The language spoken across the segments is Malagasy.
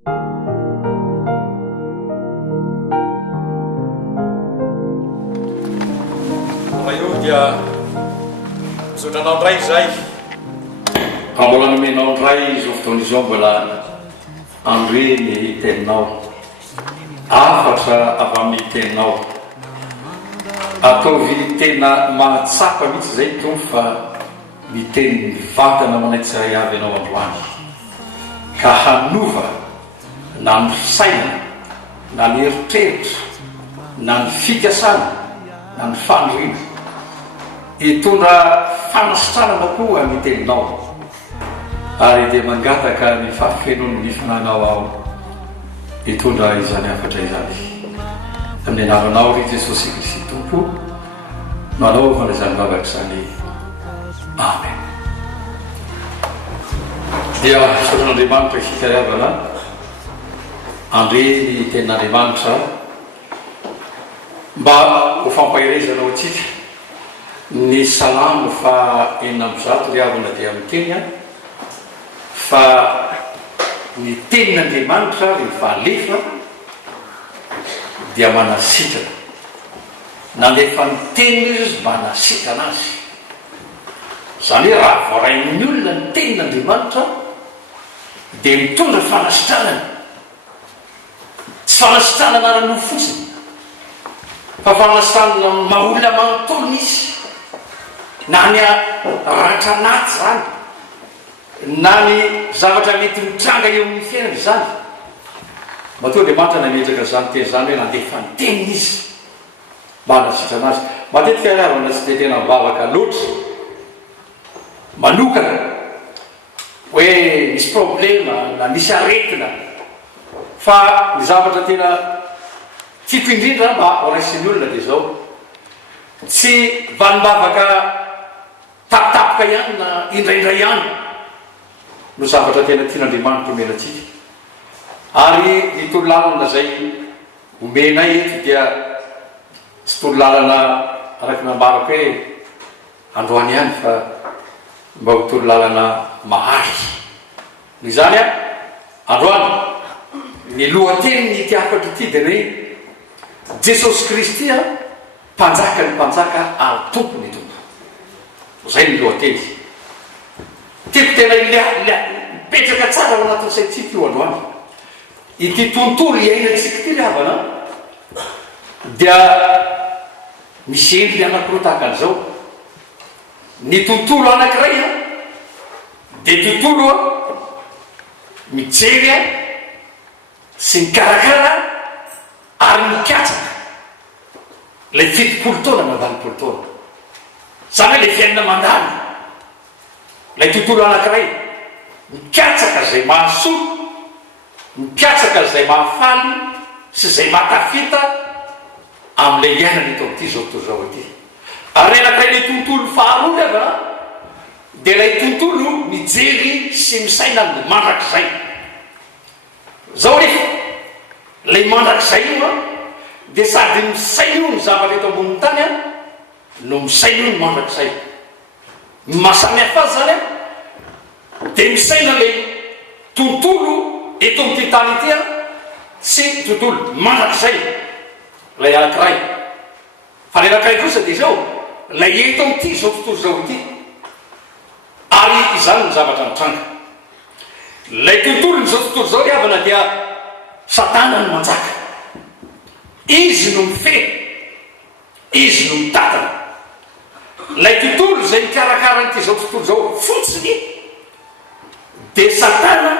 io dia misotranao ndray zay mbola nomenao ndray izao fotoan'izao mbola androe ny teninao afatra avy amin'ny teninao ataovy tena mahatsapa mihitsy zay tompo fa miteny mivantana manaitsiray avy ianao androany ka hanova na ny fisainana na ny eritreritra na ny fikasana na ny fanirina hitondra fanasitranana koa ny teninao ary dia mangataka ny fahafenony nifinanao ao hitondra izany afatra izany amin'ny anaranao ry Jesosy Kristy tompo manao fanazany vavaka izany amen. Dia sotran'Andriamanitra fitariavana andre ny tenin'Andriamanitra mba ho fampahirezana antsika ny salamo fa 900 riavana dia amin'ny teny fa ny tenin'Andriamanitra rehefa alefa dia manasitrana nandefa ny tenina izy mba nasitana azy zany hoe raha voarain'ny olona ny tenin'Andriamanitra dia mitondra fanasitranana tsy fanasitranana rano fotsiny fa fanasitranana maolona manontolona izy na ny ratra anaty zany na ny zavatra mety mitranga eo amin'ny fiainana izany matoa Andriamanitra nametraka zany teny zany hoe nandefa ny tenina izy mba nasitrana azy matetika ravana tsy dia tena mivavaka loatra manokana hoe misy problema na misy aretina fa ny zavatra tena tiako indrindra mba horaisiny olona dia zao tsy valimbavaka tapitapoka ihany na indraindray ihany no zavatra tena tian'Andriamanitra omena atsika ary ny torolalana zay omenay eto dia tsy torolalana araky nambarako hoe androany ihany fa mba ho torolalana maharika ny zany androany ny lohateny ny tiafatra ity dia hoe Jesosy Kristy mpanjaka ny mpanjaka ary tompo ny tompo zay ny lohateny tiako tena mipetraka tsara ao anatin'ny saintsika io androany ity tontolo iainantsika ty ravana dia misy endriny anankiroa tahaka an'izao ny tontolo anankiray dia tontolo mijery sy mikarakara ary mikatsaka lay 70 taona na 80 taona zany hoe lay fiainana mandany lay tontolo anankiray mikatsaka zay mahasoa mikatsaka zay mahafaly sy zay matafita amin'ilay iainana ito am'ity zao toy zao ity ary anankiray lay tontolo faharoa ava dia lay tontolo mijery sy misaina ny mandrakizay zao rehefa lay mandrakizay io dia sady misaino ny zavatra eto ambonin'ny tany no misaino ny mandrakizay mahasamihafa azy zany dia misaina lay tontolo eto amin'ity tany ity sy tontolo mandrakizay lay anankiray fa lay anankiray kosa dia zao lay eto amin'ity zao tontolo zao ity ary izany ny zavatra mitranga lay tontolo ny zao tontolo zao riavana dia Satana no manjaka izy no mifehy izy no mitatana lay tontolo zay mikarakara n'ity zao tontolo zao fotsiny dia Satana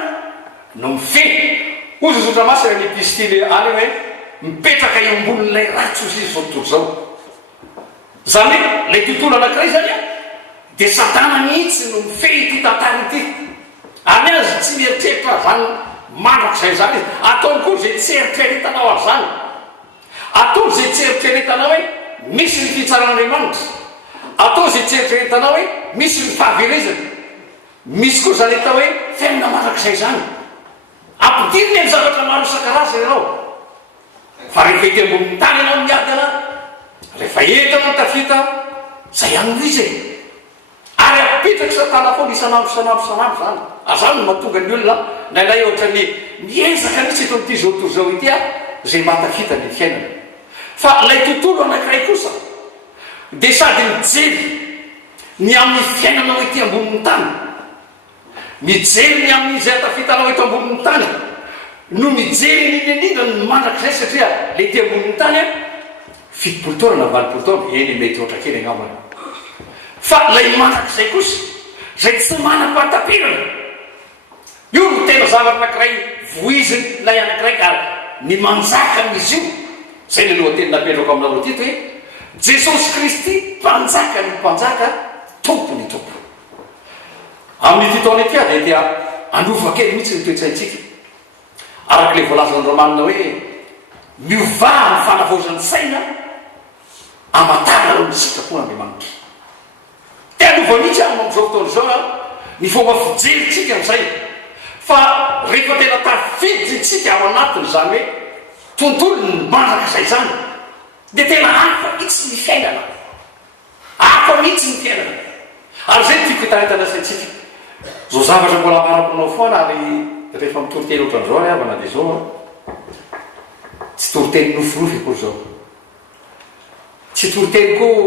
no mifehy ozy zotra masina ny epistily any hoe mipetraka eo ambonin'ilay ratsozy izy zao tontolo zao zany hoe lay tontolo anankiray zany dia Satana mihitsy no mifehy ity tantany ity any azy tsy mieritreritra zany mandrakizay zany izy ataony koa zay tsy eritreretanao ary zany atao zay tsy eritreretanao hoe misy ny fitsaran'Andriamanitra atao zay tsy eritreretanao hoe misy ny fahaverezana misy koa zany atao hoe fiainana mandrakizay zany ampidiriny amin'ny zavatra maro isan-karazany ianao fa rehefa ity ambonin'ny tany ianao miadana rehefa entanao tafita zay anovo izy ary apitraka Satana foana isanandro zany azany no mahatonga ny olona nailay ohatrany miezaka mihitsy eto am'ity zao toy zao ity a zay matafita ny fiainana fa lay tontolo anankiray kosa dia sady mijery ny amin'ny fiainanao ety ambonin'ny tany, mijery ny amin'izay atafitanao eto ambonin'ny tany no mijery nindrindrindra ny mandrak'izay satria le ety ambonin'ny tany a fitopolo taona na valopolo taona eny mety ohatra kely agnamana fa lay mandrak'izay kosa zay tsy manam-pahatapirana io no tena zavatra anankiray voiziny lay anankiray ka ny manjaka amin'izy io zay ny lohateny napetrako aminareo tito hoe Jesosy Kristy mpanjaka ny mpanjaka tompony tompo. Amin'ity taona ity dia dia andova kely mihitsy ny toetsaintsika arak'ilay voalazan'Andriamanina hoe miovaha ny fanavaozan'ny saina amatana reo ny sitrapon'ny Andriamanitra. Te andova mihitsy amin'izao fotoana izao ny fomba fijeritsika amin'izay fa rehefa tena tafiditsika ao anatiny zany hoe tontolo ny manjak'izay zany dia tena hafa mihitsy ny fiainana, hafa mihitsy ny fiainana. Ary zay tiako hitaritana saintsika zao zavatra mbola maraponao foana ary rehefa mitoriteny ohatran'izao ny avana dia zao tsy toriteny nofinofy akory zao, tsy toriteny koa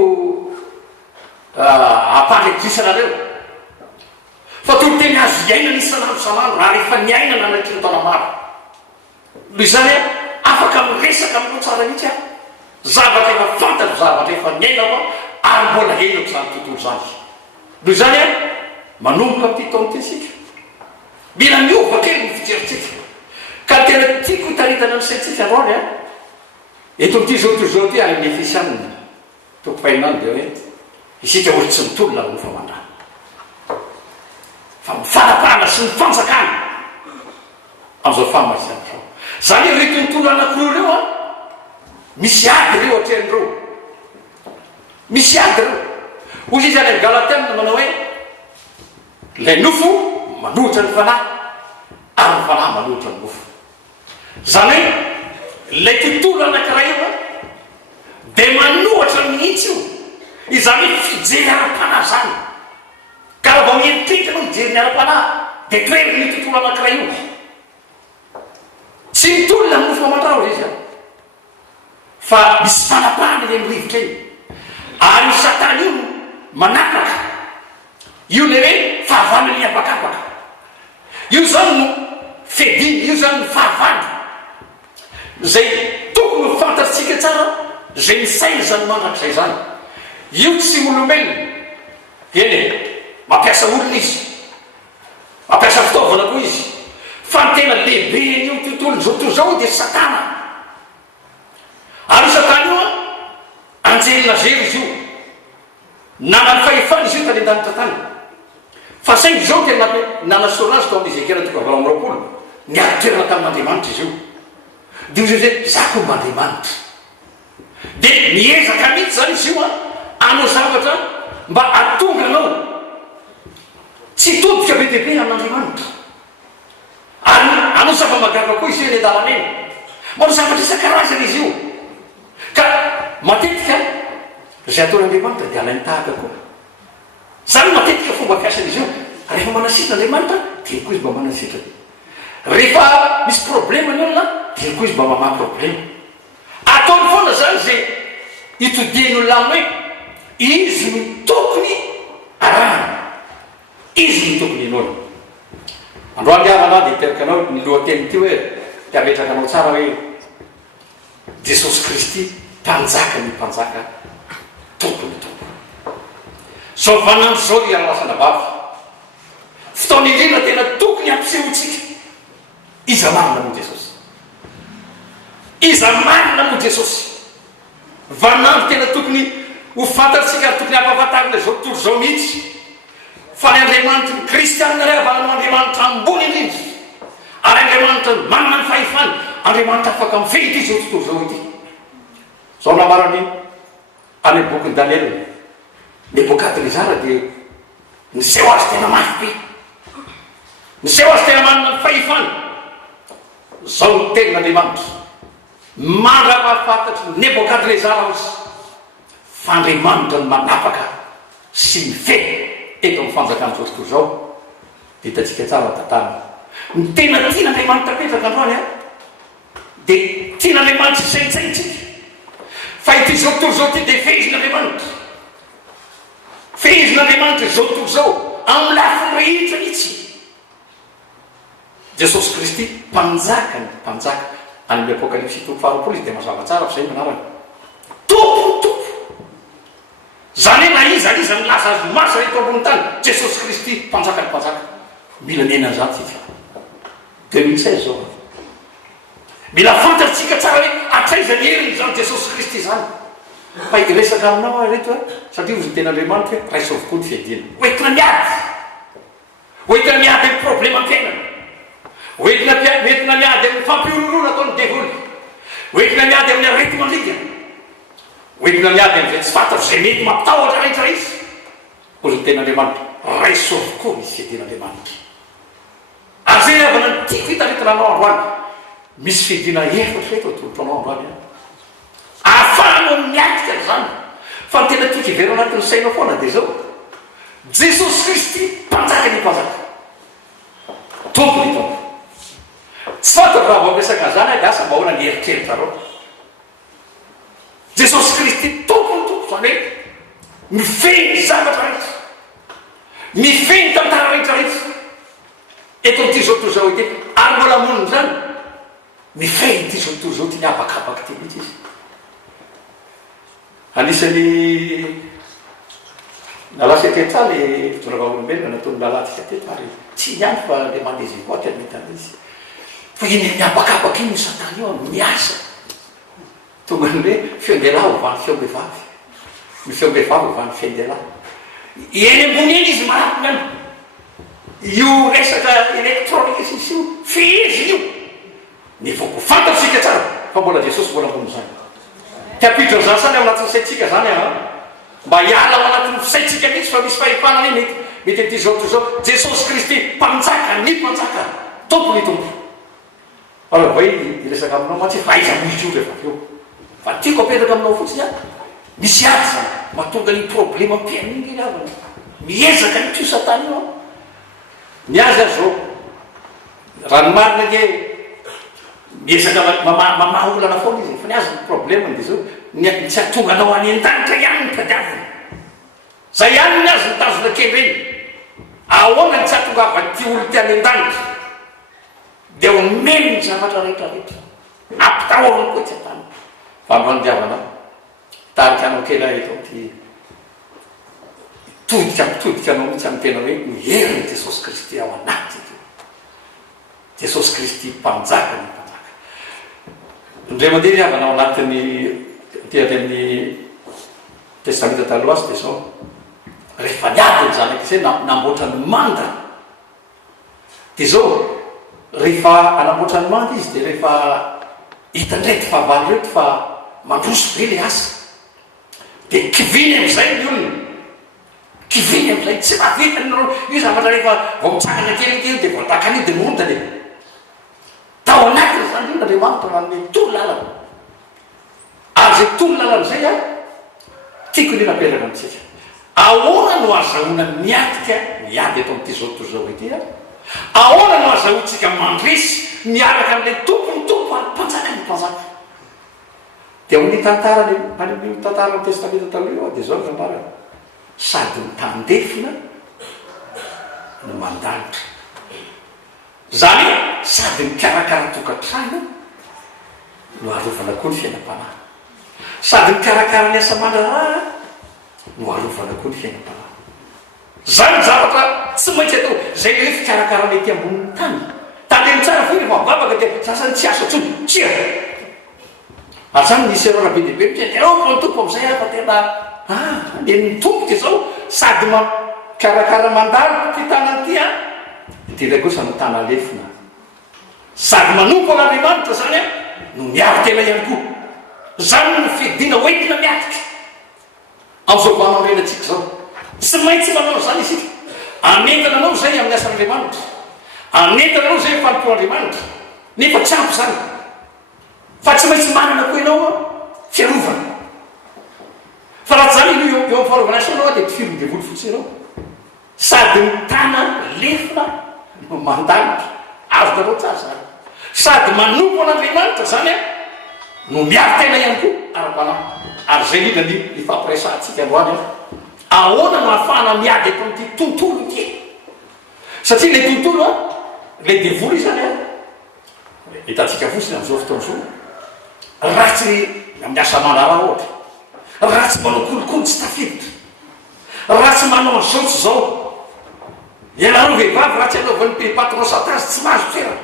ampandrekitrisana reo fa toriteny azo iainana isan'andro isan'andro raha rehefa niainana anatry ny taona maro. Loa izany afaka miresaka amin'io tsara mihitsy zavatra efa fantatro, zavatra efa niainako ary mbola henako zany tontolo zany. Loa izany manomboka amin'ity taona ity isika mila miova kely ny fijeritsika ka tena tiako hitaritana ny saintsika androany eto amin'ity zao toy zao ty any amin'ny Efesianina tokopainany dia hoe isika ohatry tsy mitolona ny famandrana fa mifanapahana sy mifanjakana amin'izao fahamasinana zao. Zany hoe reto tontolo anankiroa reo misy ady reo atrehan'ireo, misy ady reo. Hoy izy any amin'ny Galatiana manao hoe lay nofo manohitra ny fanahy ary ny fanahy manohitra ny nofo. Zany hoe lay tontolo anankiray io dia manohatra mihitsy io izany hoe fijery ara-panahy zany ka raha vao mieritreritra no mijery ny ara-panahy dia toeriny ny tontolo anankiray io tsy mitolona ny nofo amandrao izy fa misy fanapahany le mirivitra iny ary ny Satana io manapaka io le hoe fahavana ny abakabaka io zany no fediny, io zany no fahavany zay tokony fantatsika tsara zay misaina zany mandrak'izay zany. Io tsy olombelona eny mampiasa olona izy, mampiasa fitaovana koa izy fa ny tena lehibe io tontolo zao toy zao dia Satana. Ary Satana io anjelina zery izy io nanany fahefana izy io tany an-danitra tany fa saingy zao tena nanasorana azy tao amin'ny Ezekela 20 niary toerana tamin'Andriamanitra izy io dia izy zay zako m'Andriamanitra dia miezaka mihitsy zany izy io anao zavatra mba atonga anao tsy todika be dehibe amin'Andriamanitra ary anao zava-magava koa izy io eny an-dalana eny manao zavatra isan-karazana izy io ka matetika zay ataon'Andriamanitra dia alainy tahaka koa zany matetika fomba fiasana izy io. Rehefa manasitra Andriamanitra dia koa izy mba manasitra, rehefa misy problème ny olona dia koa izy mba mamaha problème. Ataony foana zany zay itodiany olona aminy hoe izy no tokony arahana, izy no tokony inona. Androany avana dia hiteraka anao ny lohateny ity hoe tiametraka anao tsara hoe Jesosy Kristy mpanjaka ny mpanjaka tompony tompo. Zao vanandro zao ry aralasana vavy fotoana indrindra tena tokony ampisehontsika iza marina moa Jesosy, iza marina moa Jesosy. Vanandro tena tokony ho fantatsika ary tokony ampahafantarina zao tontolo zao mihitsy fa ny Andriamanitra ny kristianina ray avananao Andriamanitra ambony indrindra ary Andriamanitra manana ny fahefana, Andriamanitra afaka mifehy ity zao tontolo zao ity. Zao namarany any amin'ny bokin'ny Daniel Nebokadnezara dia niseho azy tena mafy be, niseho azy tena manana ny fahefana. Zao ny tenin'Andriamanitra mandra-pahafantatry Nebokadnezara izy fa Andriamanitra ny manapaka sy mifehy eto amin'ny fanjakana zao tontolo zao. Dia hitantsika tsara tantara ny tena tian'Andriamanitra petraka androany a dia tian'Andriamanitra isaintsaintsika fa ity zao tontolo zao ty dia fehezin'Andriamanitra zao tontolo zao amin'ny lafiny rehetra mihitsy. Jesosy Kristy mpanjaka amin'ny apokalipsy 7:20 izy dia mazava tsara fa zay manarana tompo zany hoe na iza milaza azy masa reto ambony tany Jesosy Kristy mpanjaka mila nenany zany tsika 2016 zao mila fantatsika tsara hoe atraizany heriny zany Jesosy Kristy zany fa resaka aminao reto satria ozy ten'Andriamanitra hoe raisy avokoa ny fiadiana oentina miady amin'ny problème am-piainana oentina miady amin'ny fampiororona ataon'ny devoly oentina miady amin'ny arety mandrika oentina miady amin'izay tsy fantatro zay mety mampitahotra rehetra izy ozy ten'Andriamanitra raiso avokoa misy fiadian'Andriamanitra ary zay avana ny tiako hitaretina anao androany misy fiadiana efatra reto atolotra anao androany ahafahanao miatika zany fa ny tena tiako ivero anatin'ny sainao foana dia zao Jesosy Kristy mpanjaka ny mpanjaka tompony tompo tsy fantako raha vao resaka zany asa mba hoana ny eritreritra reo Jesosy Kristy tompony tompo zany hoe mifeny zavatra rehetra mifeny tantara rehetra eto am'ty zao tontolo zao ity ary mbola moniny zany mifeny ty zao tontolo zao ty miabakabaky ty mihitsy izy. Anisany nalasa tetra le fitondram-olombelona nataony lalatsika tetra ary tsy niany fa le mandezy koa ty amitany izy fa iny miabakabaky iny satany io miasa tonga ny hoe fiondelahy ovany fiambevavy ny fiambevavy ovany fiendelahy eny ambony eny izy marapina io resaka électronique sisy io feheziny io nivoko fantatsika tsara fa mbola Jesosy mbola ambony zany tiapidro zany sany ao anatin'ny saitsika zany mba hiala ao anatin'ny fisaitsika mihitsy fa misy fahefana ny mety aty zao to zao Jesosy Kristy mpanjaka ny mpanjaka tompo ny tompo vai iresaka aminao matsy faiza misy io rehefa eo fa tiako apetraka aminao fotsiny misy ady zany mahatonga ny problème ampiaininy iny avana miezaka ny tio satany io miazy azy zao ranomarina ke miezaka mamaolana foana izy fa niazy ny problème de zao tsy atonga anao any an-danitra ihany ny mpadiavina zay ihany ny azy nitazona kely reny ahoana ny tsy atonga avy ty olo ty any an-danitra dia omeny ny zavatra rehetrarehetra ampitahoriny koa tsy atany fa mandiavana tarika anao kely eto ty todika anao mihitsy amin'ny tena hoe miherin'ny Jesosy Kristy ao anaty Jesosy Kristy mpanjaka ny mpanjaka indray mandeha ny avanao anatin'ny teatry amin'ny testamenta taloha azy dia zao rehefa niady ny zanaka izay namboatra ny manda dia zao rehefa anamboatra ny manda izy dia rehefa hitandray ty fahavalo reto fa mandroso be le asa dia kiviny am'izay ny olona kiviny am'izay tsy mavitany io zavatra rehefa vao mitsangana kelykely dia voatakany io dia montany tao anatiny zany io n'Andriamanitra manome tolo lalana ary zay tolo lalana zay tiako ny napetraka amitsika ahoana no azahoana miatika miady eto am'ty zao to zao ity ahoana no azahoantsika mandresy miaraka amin'ilay tompony tompo ary mpanjaka ny mpanjaka dia amin'ny tantara ny tantara ny testamenta taloha dia zao ny tambarana sady mitandefina no mandanitra zany sady mikarakara tokantrano no arovana koa ny fiainam-panahy sady mikarakara ny asa mandraraha no arovana koa ny fiainam-panahy zany zavatra tsy maintsy atao zay le hoe fikarakara mety ambonin'ny tany tandeny tsara fo rehefa mivavaka dia sasany tsy asa tsony tsia ary zany nisy erora be dehibe mitsy ny tompo am'izay fa tena anden'ny tompo ty zao sady mikarakara mandalo ty tanany ty ty ilay kosa no tana lefina sady manompo an'Andriamanitra zany no miavy tena ihany koa zany no fidina hoentina miatika am'izao vanao renatsika zao tsy maintsy manao zany isika anentana anao zay amin'ny asan'Andriamanitra anentana anao zay fampoan'Andriamanitra nefa tsy ampy zany fa tsy maintsy manana koa ianao fiarovana fa raha zany io eo amin'ny faharovana aso anao dia tifirony devoly fotsiny ianao sady mitana lefina no mandanitra azo dareo tsara zany sady manompo an'andriamanitra zany a no miary tena ihany koa ara-panahy ary zay indrindra ny ifampiresantsika androany a ahoana no ahafahana miady eto amin'ity tontolo ity satria le tontolo a le devoly zany a hitantsika fosiny am'izao fotoan'izao ratsy miasa manara ohatra ratsy manao kolokolo tsy tafiditra ratsy manao an'izao tsy zao ianareo vehivavy ratsy anaovan'ny patron satazy tsy mahazo toerana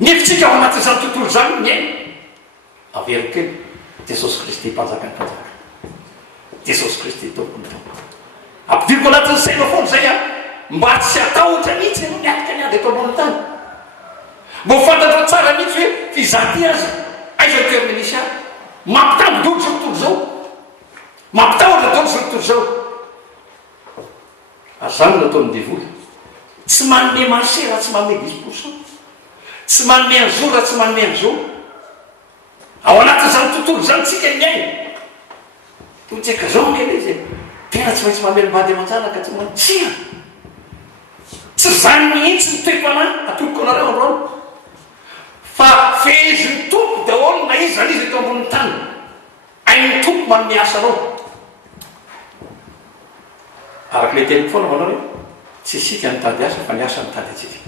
nefitsika ao anatin'izany tontolo zany miaina avery kely jesosy kristy mpanjakany mpanjaka jesosy kristy tompony tompo ampidiriko anatin'ny saina foana zay a mba tsy atahotra mihitsy no miatika niady eto ambony tany mbo fantatra tsara mihitsy hoe fizaty azy aiza toerana misy ahy mampitambo dolo zao tontolo zao mampitahotra dolo zao tontolo zao ary zany nataon'ny devoly tsy manome marché raha tsy manome 10%, tsy manome an'izao raha tsy manome an'izao ao anatin'izany tontolo zany tsika miaina totsika zao mena izy tena tsy maintsy mamely mbady aman-jana ka tsy mantsina tsy zany mihitsy ny toe-panahy atoloko anareo androany fa fehezin'ny tompo daholo na izy zany izy eto ambon'ny tany ain'ny tompo manome asa anao araky le teniko foana manao hoe tsy isika nitady asa fa ny asa nitady atsika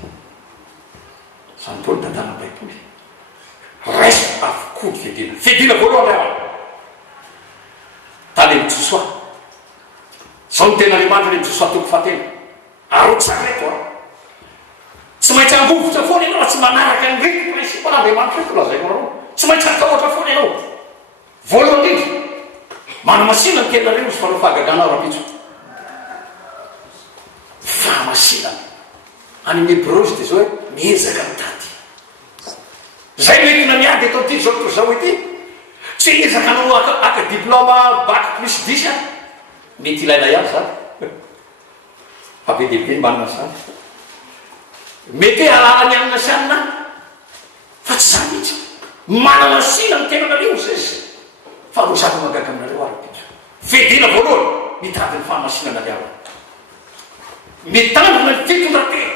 zany toa ny tantana baiboly raisy avokoa ny fedina voalohany ao tany amin'ny josoa zao ny tena Andriamanitra ny josoa toko fahatelo aro tsara reto a tsy maintsy ambovotra foana ianao tsy manaraka ny reko principal Andriamanitra reto lazaiko anao tsy maintsy atahotra foana ianao voalohany indrindra manamasina ny tenareo izy fanao fahagaganao rapitso fahamasina any amin'ny Hébreu de zao hoe miezaka mitady zay metina miady eto am'ty zao toy zao ety tsy ezaka anao aka diplôme bac plus 10 a mety ilaina ihany zany fa be dehibe manana zany mety alalany amina sanina fa tsy zany mihitsy manana sina ny tenanareo izy fa rosako magaga aminareo arapitso fedina voalohany mitady ny fahamasinana riava mitandrina ny fitondratena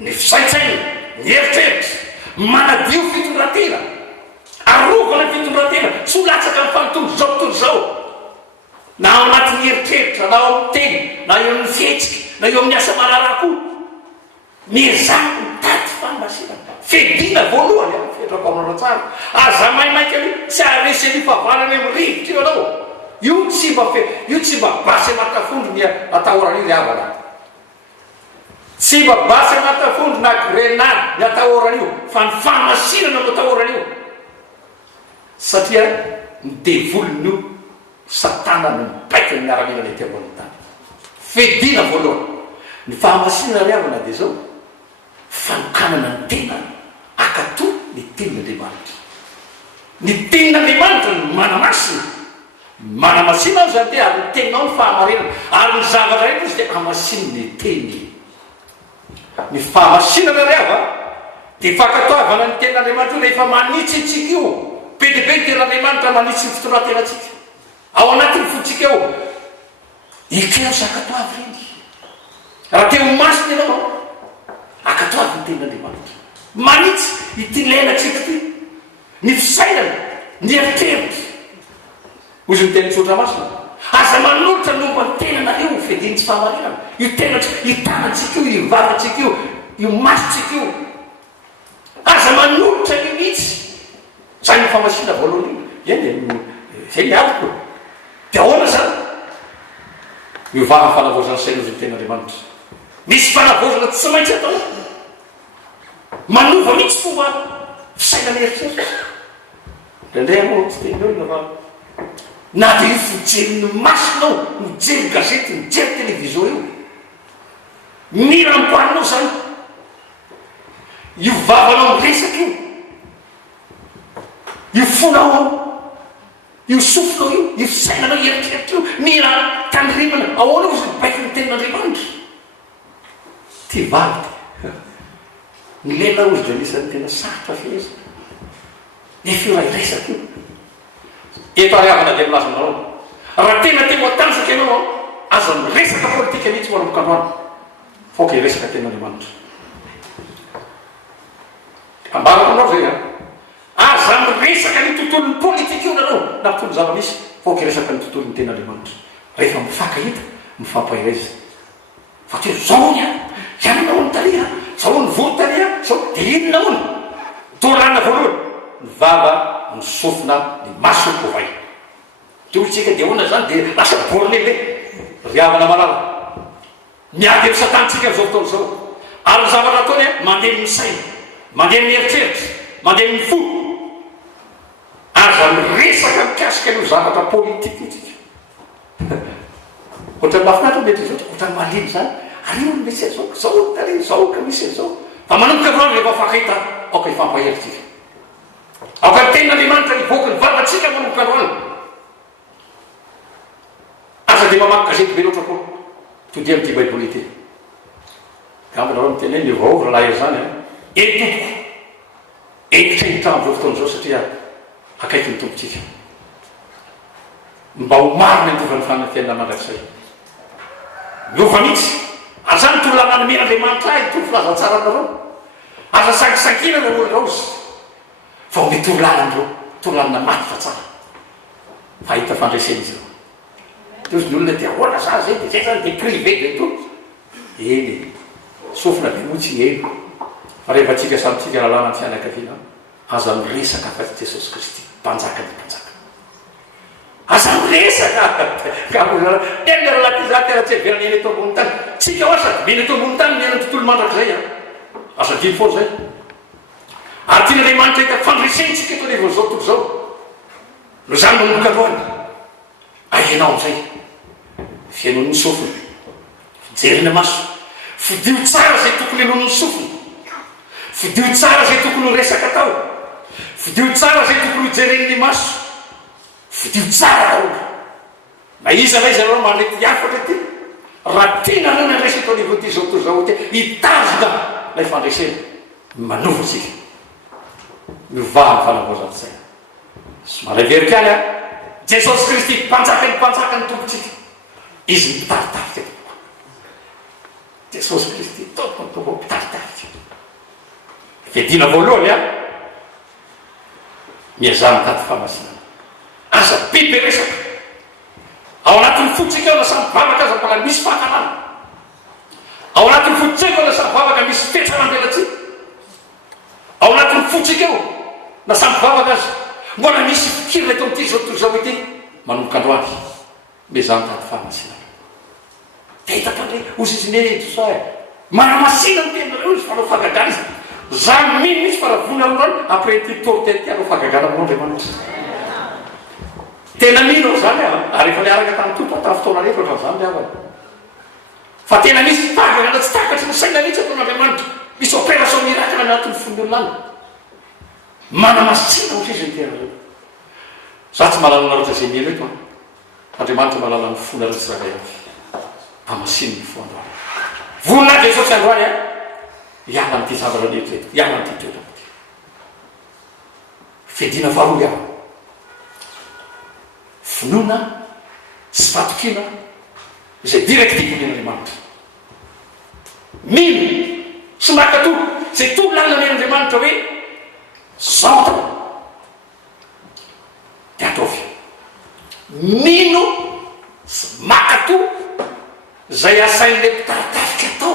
ny fisaitsaina ny eritreritry manadio fitondratena arovana fitondratena tsy ho latsaka amin'ny fanotombo zao tontolo zao na ao anatin'ny eritreritra na ao amin'ny teny na eo amin'ny fihetsika na eo amin'ny asa mararako mizako mitady fahamasinana fedina voalohany a fetrako aminao tsara aza maimaika io tsy aresy nifavalany amin'ny rivotra io anao io tsy mba basy amatafondro ny atahorany io ry avana tsy mba basy amatafondro na grenade ny atahorany io fa ny fahamasinana no atahorany io satria ny devolon'io satana no mibaika ny miaramila lety ambony tany fedina voalohany ny fahamasinana ry avana dia zao fanokanana ny tena akato ny tenin'Andriamanitra ny tenin'Andriamanitra no manamasina manamasina azy zany te ary ny teninao ny fahamarinana ary ny zavatra reto izy dia amasiny ny teny ny fahamasinana ry ava dia fakatoavana ny tenin'Andriamanitra io rehefa manitsy itsika io be dia be ny tenin'Andriamanitra manitsy ny fitondrantenatsika ao anatin'ny fotsika eo ikeo sakatoavy reny raha teo masina ianao akatoavy ny tenin'Andriamanitra manitsy itilainatsika ty ny fisainana ny eritreritra ozy ny tena tsotra masina aza manolotra nomba ny tenanareo fediny tsy fahamarinana io tenatra hitanatsika io ivavatsika io io masitsika io aza manolotra ny mihitsy zany fahamasina voalohany eny zay miaviko dia ahoana zany miovava fanavozana saina ozy ny ten'Andriamanitra misy fanavozana tsy maintsy atao manova mihitsy fomba fisainana eritreritra indray amoa tsy tenao nafa na dia io fijery ny masinao mijery gazety mijery télévision io mira ampoaninao zany io vavanao miresaka io io fonao ao io sofinao io fisainanao eritreritra io mira tandrimana ahoana ozy mibaika ny tenin'Andriamanitra ty valy ny lela ozy dra anisan'ny tena sarotra fihezana nefa io raha iresaka io eto ariavana dia milaza aminareo raha tena teo atanjaka ianao aza miresaka politika mihitsy manomboka androany foka iresaka tenin'Andriamanitra ambarako anao zay aza miresaka ny tontolon'ny politika io nanao na tontolo zava-misy faoka resaka ny tontolon'ny ten'andriamanitra rehefa mifakahita mifampahireza fa teo zao ny ianona ho ny talia zao ny volo talia zao de inona hony torana voalohany ny vava ny sofina ny maso ovay teotsika de ona zany de lasa bornele riavana malala miady amy satantsika am'izao fotoana zao ary zavatra ataony mandeha ny saina mandeha mieritreritra mandeha ny fo aza miresaka mikasika io zavatra politika itsika ohatrany mafinatra mety zao ohatrany maliny zany arino ny misy azao zao ny tare zao ka misy azao fa manomboka voany rehefa fakahita aoka ifampaherintsika aoka ny ten'andriamanitra ivoaka ny vavatsika manomboka roany aza de mamaky gazety be loatra koa todia am'ty baiboly ty gambola rao miteny hoe miovaova lahy zany etompoko ekitra hitam'izao fotoana zao satria akaiky ny tompotsika mba ho maro ny andovany fanantenina mandrakizay miova mihitsy azany tololananomen'andriamanitra ay tolo filazatsara anareo aza sankisankina na olonraozy fa ho mety tololanandreo tololanina maty fa tsara fa hita fandraisenizy reo tozy ny olona de ahoana za zay de zay zany de privé de to eny sofina de motsy eny fa rehefa tsika samytsika lalàna ny fianakaviana aza miresaka afaty jesosy kristy mpanjaka ny mpanjaka aza miresaka enralatyza tena tsy everany eny eto ambony tany tsika oasa meny eto ambony tany miena tontolo mandrak'izay asa dimy foana zay ary tian'andriamanitra hita fandresentsika eto levao zao tolo zao no zany manomboka aloany ahenao am'izay fiainon'ny sofina fijerina maso fidio tsara zay tokony anon'ny sofina fidio tsara zay tokony ho resaka tao fidio tsara zay tokony ho jeren'ny maso fidio tsara olo na iza lay zareo manety afatra ty raha tena nao nandraisa tao niveau ty zao to zao ty hitazona lay fandresena manovatsika miovaha ny fanamboazantsay somala verika any jesosy kristy mpanjaka ny tompotsika izy mitaritarika jesosy kristy tompo mitaritarika fiadina voalohany miazany tady famasinana asa biby resaka ao anatin'ny fotsika eo lasa mivavaka aza mbola misy fahakalana ao anatin'ny fotsika eo lasa mivavaka misy fetsanambelatsika ao anatin'ny fotsika eo lasa mivavaka azy mbola misy fikirina eto am'ty zao to zao ity manomboka androany mezany tady fahamasinana de hitapandre ozy izy nedosa manamasina ny tenareo izy fanao fagagana izy za mino misy fa raha vola amrany après ty tortety anao fagagana amin'andriamanitra tena mino zany ary efa liaraka tamy tompo ta fotoana rehetra fa zany liavana fa tena misy fagagana tsy takatry ny saina mihitsy ataon'andriamanitra misy opération miracle anatin'ny fon'olonany manamasina ozy izy ny tenareo za tsy malala naratra zay mielo eto andriamanitra malala ny fona re tsy rahay avy amasiny ny fo androany vonina jesosy androany iala am'ty zavatra neto eto iala am'ty toerana ty fiadina faharoa iala finoana sy fatokina zay directive nen'andriamanitra mino sy makato zay tololana nen'andriamanitra hoe zao tao de ataovy mino sy makato zay asain'le mpitaritarika atao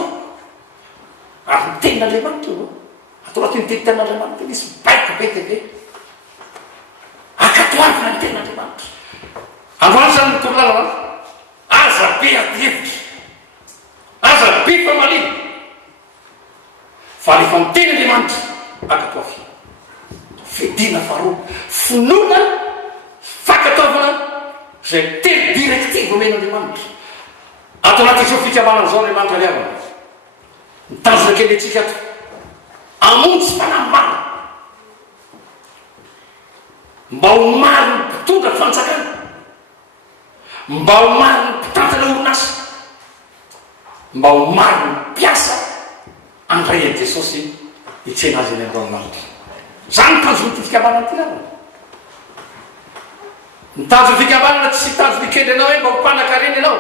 ary ny tenin'andriamanitra io atao raha toy ny tenin'andriamanitra misy baiko betebe akatoavina ny tenin'andriamanitra androany zany ny tololana aza be adihevitra aza be famalina fa rehefa ny tenin'andriamanitra akatoavina fidina faharoa finoana fakataovana zay teny directive omen'andriamanitra atao anatin'izao fikamanana zao andriamanitra liavana mitanjona kely atsika ato amonjy fanamary mba ho mary ny mpitondra fanjakana mba ho mary ny mpitantana orinasa mba ho mary ny mpiasa andray an' jesosy hitsena azy any androamanitra zany tanjony ty fikamanana ty lavana nitanjony fikamanana tsy tanjony ikendry anao hoe mba ho mpanakareny anao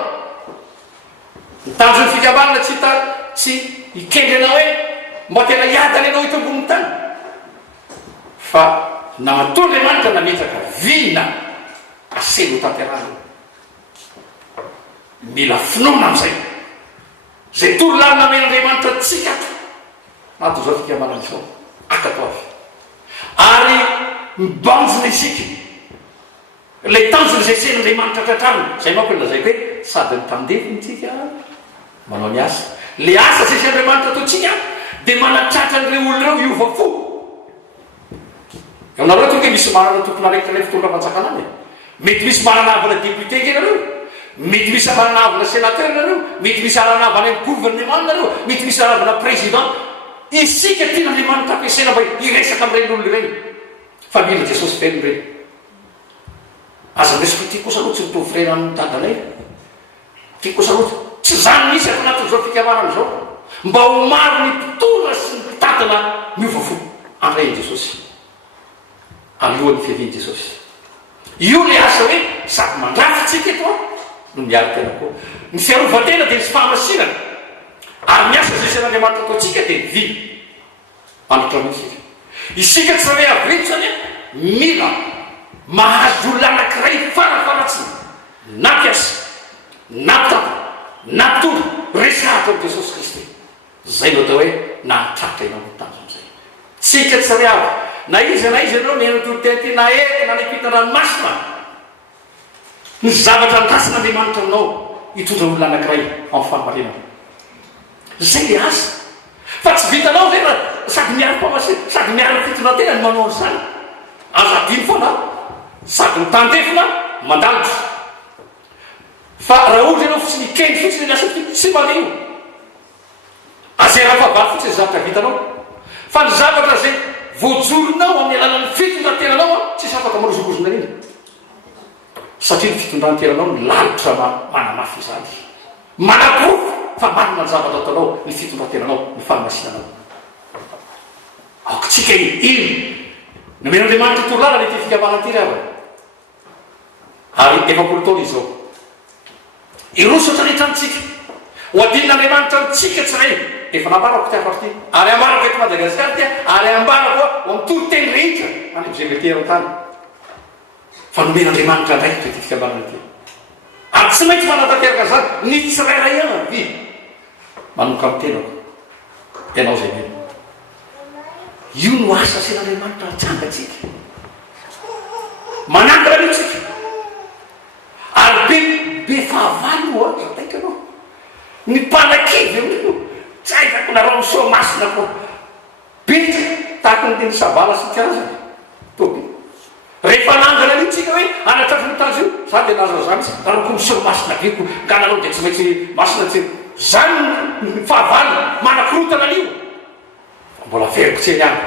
nitanjony fikamanana tsy ikendry anao hoe mba tena iadany anao ito amboniny tany fa namatoandriamanitra nametraka vina aselo tanterana mila finoana am'izay zay tololany namen'andriamanitra tsika nato zao fikamanana izao akato avy ary mibanjona isika le tanjony zay sen'andriamanitra tratrano zay manko lazayko hoe sady mitandefonytsika manao ny asa le asa zay sen'andriamanitra ataotsika dia manatratra n'ireo olonireo iova fo eonareo tonga misy manana tompona araiky le fitondra fanjakanany mety misy mananavana député kenareo mety misy mananavana sénateur nareo mety misy mananavana gouvernement nareo mety misy mananavana président isika tian'andriamanitra ampiasaina mba iresaka amin'ireny olona ireny fa mila jesosy feno ireny aza resiko ty kosa aloha tsy mitovy frena amin'ny tandanay ty kosa aloha tsy zany misy ato anatin'izao fikamarana zao mba ho maro ny mpitondra sy ny mpitantana miovafo andrainy jesosy alohan'ny fiaviany jesosy io le asa hoe sady mandrafitsika eto no miaro tena koa ny fiarovatena dia nisy fahamasinana ary miasa zay sen'andriamanitra ataotsika dia vy manatra mihitsika isika tsy raha hoe avrety zany mila mahazo olona anankiray farafaratsy na mpiasa na mpitapa na mpitondra resahatra am' jesosy kristy zay no atao hoe nanitratra ina motanjo am'izay tsika tsy raha avy na izy anao menotolotety na ety na nepita-dranomasina ny zavatra nitasin'andriamanitra aminao hitondra olona anankiray amin'ny fahamarinana zay le asa fa tsy vitanao zay raha sady miaro-pamasina sady miaro fitondratena ny manao an'izany azadiny foana sady mitandefina mandalitra fa raha ohatra ianao fotsy nikeny fotsiny ny asa tsy maneo azay raha-fahavalo fotsiny zavatra vitanao fa ny zavatra zay voajoronao amin'ny alalan'ny fitondrantenanao a tsisy afaka marozorozona reny satria ny fitondrantenanao ny lalitra manamafy izany manaprofo fa manana ny zavatra ataonao ny fitondrantenanao ny fahamasinanao aokotsika ino nomen'andriamanitra torlala le ty fikavanantiry avy ary efapolo taona izao irosotra rehetranintsika ho adin'andriamanitra nitsika tsiray efa nambarako ty afarty ary ambarako eto Madagasikara ty ary ambarako ho amin'ny toroteny rehetra any am'izay meterantany fa nomen'andriamanitra ndraiky ty fikavanana ty ary tsy maintsy manatanteraka zany ny tsirairay avy manomboka amin'ny tenako ianao zay meno io no asa sen'andriamanitra atsangatsika manangana mitsika ary be fahavalo o zataika anao ny mpanankivy amin'io tsy haitako narao misoa masina ko bitra tahako ny teny sabala sy tiazany toby rehefa nangana mitsika hoe anatratra mitazy io za dia naza zany narako misoa masina viko ganareo dia tsy maintsy masina tsy zany ny fahavalo manakorotana an'io mbola veriko tsy eny any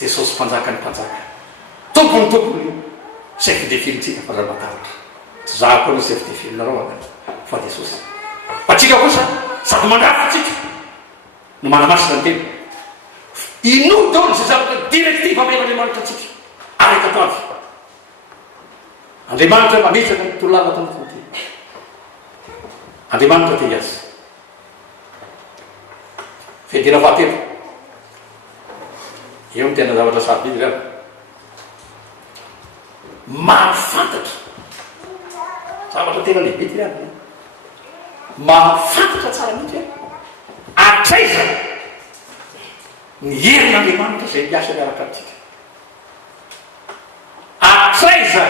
jesosy mpanjaka ny mpanjaka tompony tompony io chef de filetsika fa za matavatra tsy za koa ny chef de file nareo agny fa jesosy fa tsika kosa sady mandrafitsika no manamasina ny teny ino daoly zay zavatra directive amen'andriamanitra atsika araka ato avy andriamanitra mametraka ny tololana tonotony ty andriamanitra te hiasa fedina fahatelo eo ny tena zavatra sarobidy zany mahafantatra zavatra tena lehibe ty zany mahafantatra tsara mihitsy hoe atraiza ny herin'andriamanitra zay miasa miaraka atsika atraiza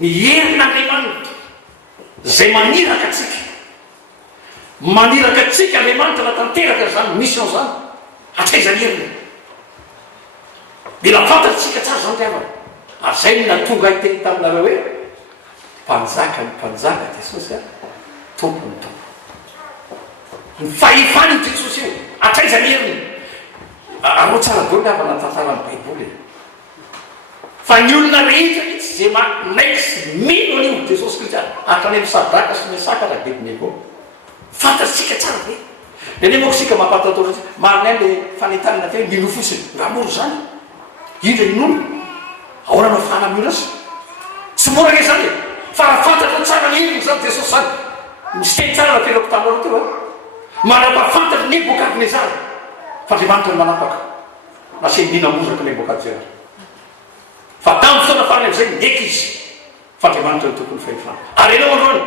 ny herin'andriamanitra zay maniraka atsika maniraka atsika andriamanitra natanteraka zany mission zany atraiza ny heriny mila fantatritsika tsara zany tiavana ary zay ny natonga iteny taminareo hoe mpanjaka ny mpanjaka jesosy a tompo ny tompo ny fahefany ny jesosy io atraiza ny heriny aro tsara dolo ny avana tantarany baiboly fa ny olona rehetra mitsy zay manaiky sy mino an'io jesosy kristy atrany misadraka sy misaka raha bedinebo fantatritsika tsara be le ne moko sika mampatatora marinay le fanetanana tena mino fotsiny ramoro zany indra inono ahoana nao fanamino azy tsy mora ge zany fa raha fantatra tsara ny heriny zany jesosy zany misy teny tsara na tenako taminareo teo a manapafantatra nebokadinezary fa andriamanitra ny manapaka na se minamozaka nebokadinezary fa tamin'ny fotoana farany am'izay neka izy fa andriamanitra ny tompony fahefana ary enao androany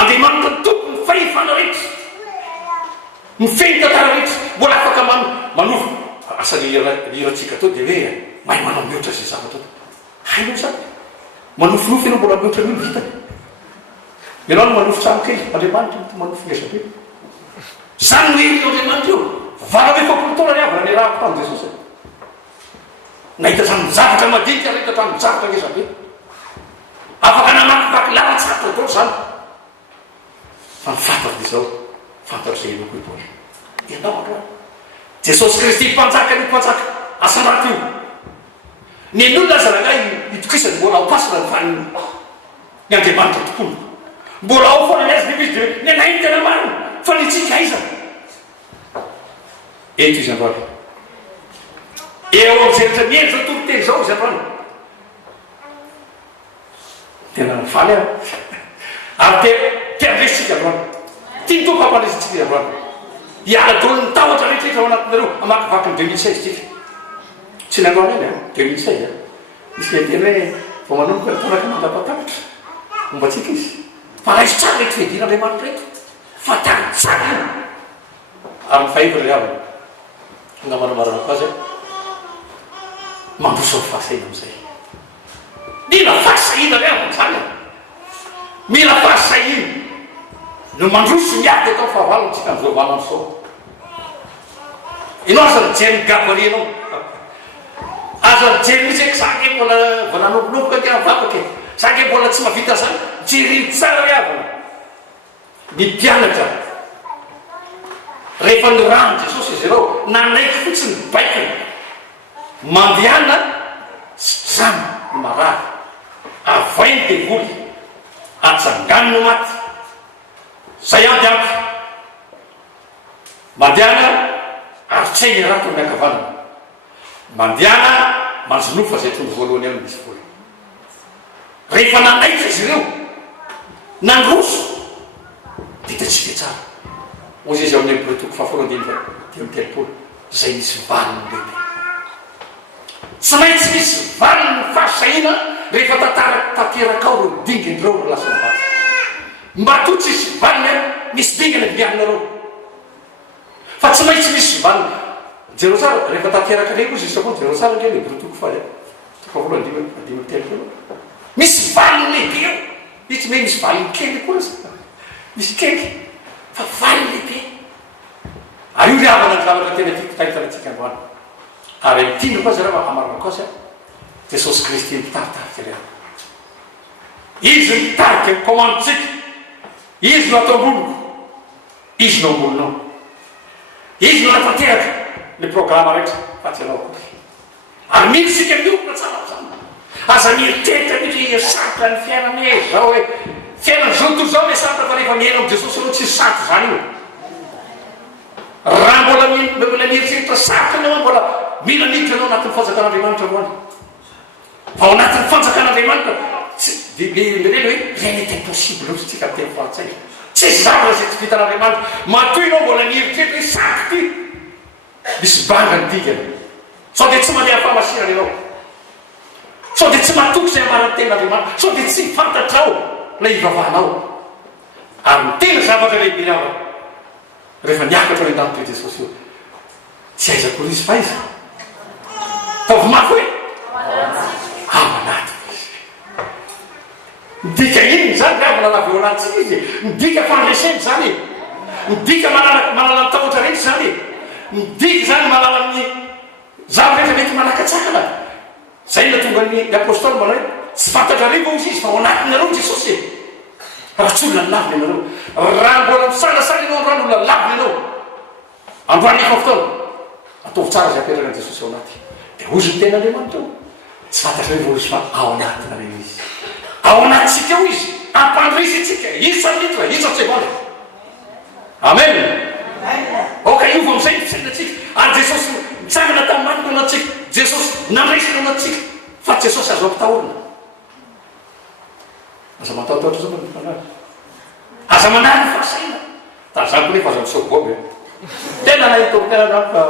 andriamanitra ny tompony fahefana rehetra mifeny tantara rehetra mbola afaka manova asan'iratsika tao dia hoe mahay manao mihoatra zay zavatra to hainao zany manofinofy ianao mbola mihoatra mino vitany ianao no manofo trano kely andriamanitra manofo ngesabe zany no erinao andriamanitra io varabe fampolotona ny avana ny raha tamy jesosy nahita zany mijavatra madinika reheta tamy mijavatra ngesabe afaka namakivaky lavatsatra dao zany fa mifantatra dia zao fantatra zay enao koe boly ianao androany jesosy kristy mpanjaka ny mpanjaka asanraty io ny an'olona azanagay itokisany mbola ao pasina ny vaniny ny andriamanitra tokono mbola ao foana ny azy bibizy de ny anainy tena mariny fa nitsika aiza eto izy androany eo am'zay rehetra miendry zao toroteny zao izy androany tena faly ary teandresitsika androany tia ny tompo ampandresitsika izy androany iala-dolo ny tahotra rehetrrehetra ao anatinareo amakivaky ny 2016 tsika tsy nandroany eny 2016 misy le tena hoe vo manomboka nytonaka mandapatavitra momba tsika izy fa raiso tsara rehetra fedina andriamanitra reto fa tany tsara io ary mifahevitra ry avana nga maramarana ko azy mandrosa ny fahasahina am'izay mila fahasahina ry avana zany mila fahasahina no mandroso miady atao fahavalontsika am'izao valan'izao inao aza nijery ny gabaly anao aza nijery misy eky zake mbola volanoboloboka ty avapaky zake mbola tsy mavita zany jeriny tsara ry avana ny mpianatra rehefa ny rano jesosy izy ireo nanaiky fotsiny ny baikany mandeana zany ny marary avainy devoly atsangany no maty zay ampy ampy mandeana aritsainy rato ny akavanana mandeana manjonofa zay tonga voalohany aminy misy voly rehefa nanaitra izy ireo nandroso ditatsika tsara ozy izy ao amin'ny bolotoko fahafolondiny telopolo zay misy valiny lehibe tsy maintsy misy valiny fahasahina rehefa tanteraka ao ro dinginyreo ro lasa nyvaly mba totsy isy valiny misy dingana mianinareo fa tsy maintsy misy valiny jero tsara rehefa tanteraka reko izy isakoa jero tsara nge le bolotoko fahafolondimy telopolo misy valiny lehibe eo itsy me misy valiny kely koa za misy kely fa valiny lehibe ary io ry avana ny zavatra tena tiako tahitanatsika androany ary mitino koa za raha amarina koa za jesosy kristy mitaritarika ry avana izy mitarika ny commandetsika izy no atao amboloko izy no ambolonao izy no natanteraka ny programa rehetra fa tsy anao koa ary milysika miokona tsara zany aza mieriteta mihitsy sarotra ny fiainana e zao hoe fiainany zao toy zao le sarotra fa rehefa miaina am jesosy anao tsy sarotra zany io raha mbola mieritseritra sarotra anao mbola mila miditra anao anatin'ny fanjakan'andriamanitra moany fa ao anatin'ny fanjakan'andriamanitra mireny hoe rien n'est impossible ozy tsika teny frantsay tsy zavatra zay tsy vitan'andriamanitra matoy anao mbola mieritseritra hoe sarotra ty misy banga ny digana sao dia tsy mandeha fahamasirany anao sao dia tsy matoky zay ambarany ten'andriamanitra sao dia tsy fantatrao la ivavahanao ary mitena zavatra lehibe nama rehefa niakatra hoe ndanotoe jesosy io tsy aizakory izy fa izy taovy mafy hoe ao anaty izy midika inony zany ravana laveo anatsika izy midika fandreseny zany midika manala ny tahotra rehetra zany midika zany manala amin'ny zavatra rehetra mety manakatsakana zay na tonga ny apôstoly manao hoe tsy fantatra rivo izy izy fa ao anatinareo jesosy raha tsy olona laviny anareo raha mbola misanasana anao androany olona laviny anao androany efa fotoana ataovy tsara zay apetraka ny jesosy ao anaty dia ozy ny ten'andriamanitra eo tsy fantatra hoe vozy fa ao anatinareo izy ao anatsika eo izy ampandrisy tsika isa litra isa seconde amen oka io vo amizay fisainatsika ary jesosy mitsangana tamin'ny matiny ao anatsika jesosy nandraisina ao anatsika fa jesosy azo ampitahorina aza mataotaotra zao manaa aza manary fahasaina tany zany koa nefa aza misoboby tena nahitoko tena zany fa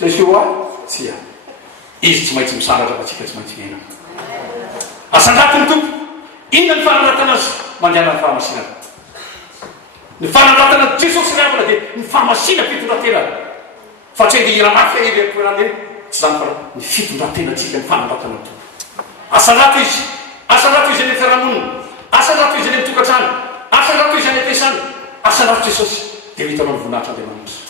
jesosy a tsy a izy tsy maintsy misaratra fa tsika tsy maintsy miaina asanratiny tompo inona ny fananratana azy mandeana ny fahamasinana ny fananratana jesosy ryavana dia ny fahamasina fitondratena fa tsy hoe iramafy evyatoerany tsy zany fa ny fitondratena-tsika ny fananratana tompo asanrato izy any fiarahamonina asanrato izy any mitokantrano asanrato izy any ampiasana asanrato jesosy dia hitanao ny voninahitra andriamanitra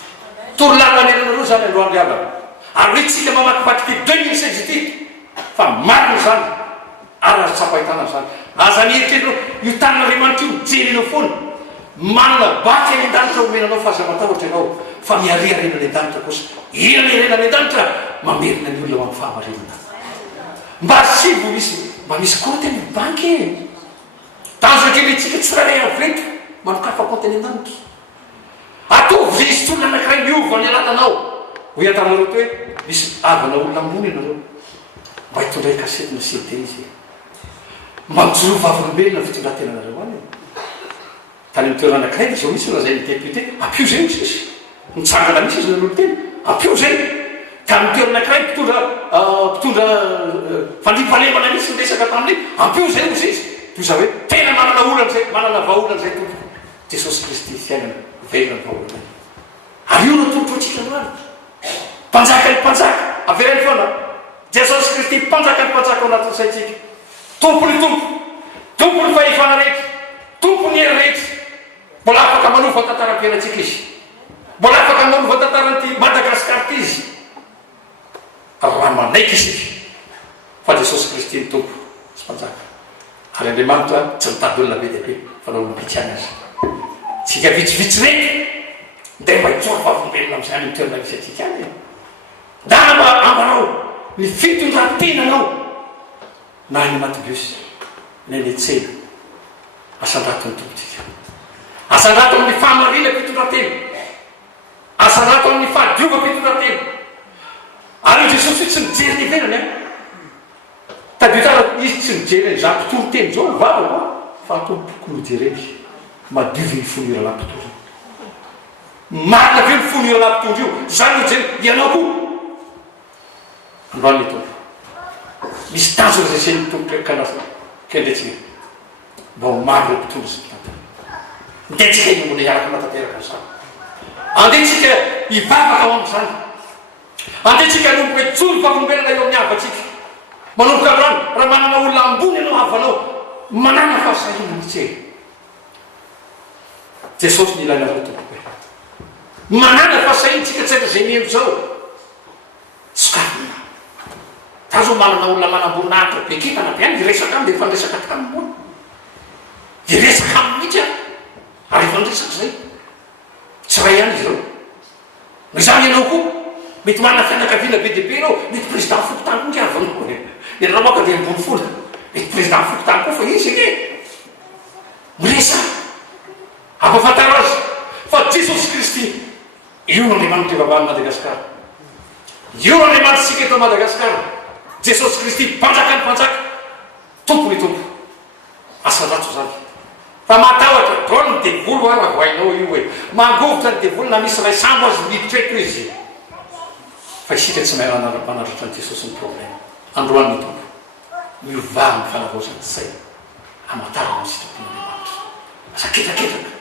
torolallanenanareo zany androany avana ary retsika mamakivaky ty 2016 ty fa marina zany ary azo tsapahitana zany aza nieritretinao io taninaandriamanitra io jerinao foana manana baky any an-danitra omenanao fahazamatahotra ianao fa miariarena any an-danitra kosa irenerena any an-danitra mamerina ny olona amin'ny fahamarinana mba sivo mba misy compte ny banky tanjoakeletsika tsy rahay aveto manokafa compte any an-danitra atovy visy olona anakiray miova ny alatanao ho atanareo to hoe misy avana olona ambony anareo mba hitondray kasetina sede izy mba mijoro vavolombelona fitondrantenanareo any tany mitoerana anakiray zao misy lazay ny député apio zay misy izy mitsangana misy izy nanolo tena apio zay ka mitoerana anakiray mpitondra fandripalemana misy miresaka tamin'iny apio zay misy izy toza hoe tena manana olana zay manana vaolana zay tompo jesosy kristy fiainana velona ny vaolana ary io natolotra atsika androany mpanjaka ny mpanjaka averany foana jesosy kristy mpanjaka ny mpanjaka ao anatin'ny saitsika tompony tompony fahefana rehetra tompony hery rehetra mbola afaka manova tantaram-piainatsika izy mbola afaka manova tantaran'ity madagasikara ty izy raha manaiky isika fa jesosy kristy ny tompo sy mpanjaka ary andriamanitra tsy mitady olona be dia be fa nao olom-pitiany azy tsika vitsivitsy reky nda mba hitsoa vavolombelona am'izay any mitoerana misy atsika any da mba ambanao ny fitondrantenanao na any anaty bus ny any tsena asandrato ny tompotsika asandrato amin'ny fahamarina fitondratena asandrato amin'ny fahadiova fitondratena ary jesosy tsy mijery ny venany tadio tara izy tsy mijery za mpitoro teny zao vava fa tompoko mijereny madivy ny fonira lampitoro marina ve ny fonira lampitoro io zany mijery ianao ko androany tompo misy tanjona zay seny tompo kanasa kendretsika mba ho maro re mpitondra sy mpitantana ndetsika iny mbola hiaraka matateraka zany andetsika hivavaka ao am'izany andetsika nomboka itsolo vavolombelana eo amin'ny avatsika manomboka androany raha manana olona ambony anao avanao manana fahasahina mitsy jesosy ny ilaina reo tompo manana fahasahina-tsika tsaika zay mielo zao sokafina ta zao manana olona manamboninahitra be kipana be any iresaka any de efa nresaka tamimoa de resaka amihitsy a ary efa nresaka zay tsy ray any izy reo zany ianao koa mety manana fianakaviana be deabe anao mety président fokotany ko ngy avanao de raha moaka de ambony fola mety président fokotany koa fa izy ake miresa ampafantaro azy fa jesosy kristy io no andriamanitra ivavahany madagasikara io no andriamanitra sika eto madagasikara jesosy kristy mpanjaka ny mpanjaka tompony tompo asanratso zany fa matahotra drôle ny devolo ara voainao io hoe mangovotra ny devolo na misy ray sambo azy miditreto izy fa isika tsy mahay manaritra ny jesosy ny problème androan'ny tompo miovaha ny fanavaozany say amatarana ny sitrapon'andriamanitra saketraketraka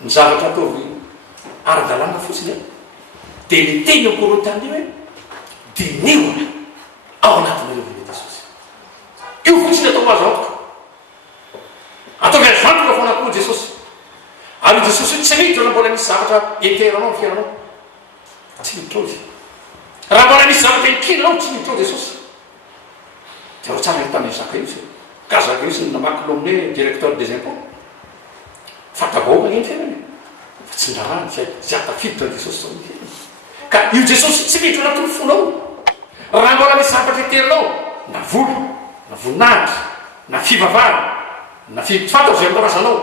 ny zavatra ataovy ara-dalàna fotsiny de ny teny akorotany hoe diniona ao anatin'ireo vile jesosy io fotsiny atao azo antoka ataovy azy vantoka fo anakoa jesosy ary jesosy tsy miditra raha mbola misy zavatra enteranao ny fiainanao tsy miditra ao izy raha mbola misy zavatra enkinanao tsy miditra ao jesosy de ro tsara hitany zaka io ka zaka io sy namaky lomine directeur des impôts fatavaoka eny fiainany fa tsy ndrarany sy atafiditra jesosy zao fiainany ka io jesosy tsy miditra anatiny fonao raha mbola misy zavatra enteranao na volo na voninahitra na fivavahana na fantao zay mborazanao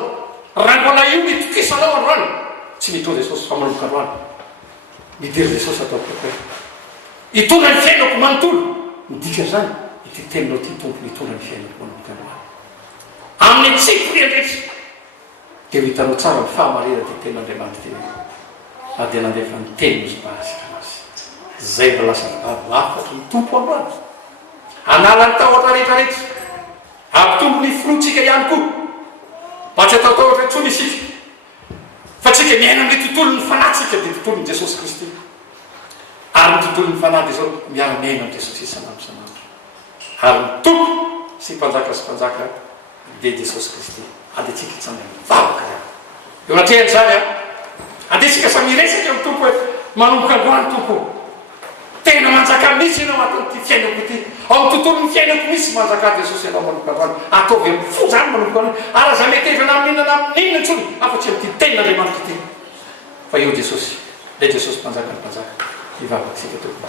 raha mbola io mitokisanao androany tsy miditra jesosy fa manomboka androany midery jesosy atao kokoe hitondra ny fiainako manontolo midika zany ity teninao ty tompo hitondra ny fiainako manomboka androany amin'ny tsiko riandretra de ho hitanao tsara ny fahamarera ty ten'andriamanitra teny na de nandefa ny teny izy mahasika anazy zay mba lasa afatry tompo androany analany tahotra rehetrarehetra ampitombo ny finotsika ihany koa mba tsy atao tahotra ntsony isika fa tsika miaina am'le tontolo ny fanatsika dia tontolon'i Jesosy Kristy ary ny tontolo ny fanahy dia zao miara-miaina amin'i Jesosy isanandro ary ny tompo sy mpanjaka sy mpanjaka dia Jesosy Kristy andetsika tsangany mivavaka eo anatrehany zany andesika samy resaka amin'ny tompo hoe manomboka androany tompo tena manjaka misy ianao aton'ity fiainako ity ao amin'ny tontolon'ny fiainako misy manjaka Jesosy ianao manomboka androany ataovy amin'ny fo zany manomboka androany ary za metevana amin'inana amin'inona ntsony afa-tsy amin'ity tenin'Andriamanitra ity fa eo Jesosy le Jesosy mpanjaka ny mpanjaka mivavaka sika tompo